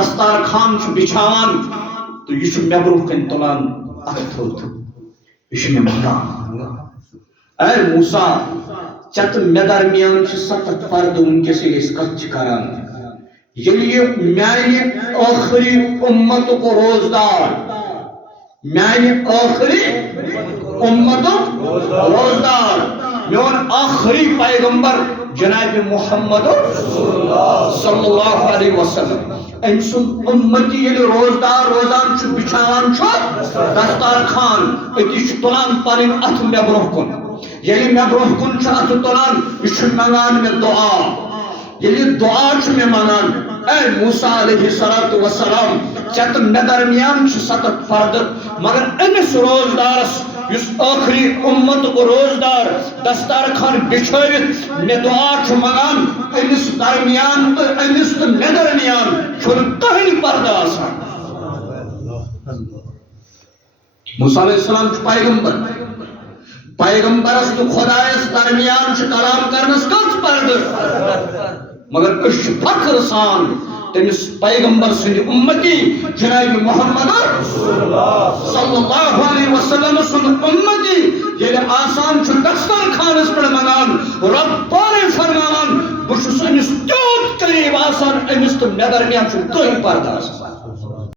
دستار خان بچھان تو یہ مے برو کن تلان اتھ یہ مے مکان اے موسیٰ چت مے درمیان 7 فرد ونکس کت کران یہ میانہ آخری امت کو روزدار میانہ آخری امت روزدار میون آخری پیغمبر جناب محمد صلی اللہ علیہ وسلم ام سن امتی یل روزدار روزان بچھان دستار خان اتی تلان پن ات مے برو کن یل مے برو کن ات تلان یہ منگان مے دعا یل دعا مے منگان اے موسیٰ علیہ السلام چت مے درمیان 7 فرد مگر امس روزدارس اس آخری امت کو روزدار دستار خان بچھوت مے دعا منگان امس درمیان تو امس تو مے درمیان کہین پردہ آسان موسیٰ علیہ السلام پیغمبر پیغمبرس تو خدایس درمیان کلام کرنس کت پردہ مگر اس فخر سان تمس پیغمبر سند امتی جناب محمد صلی اللہ علیہ وسلم سند امتی یل آسان دستار خانس پر منگان رب پارے فرمان بس امس تیوت قریب آسان امس تو مے درمیان کہین پردہ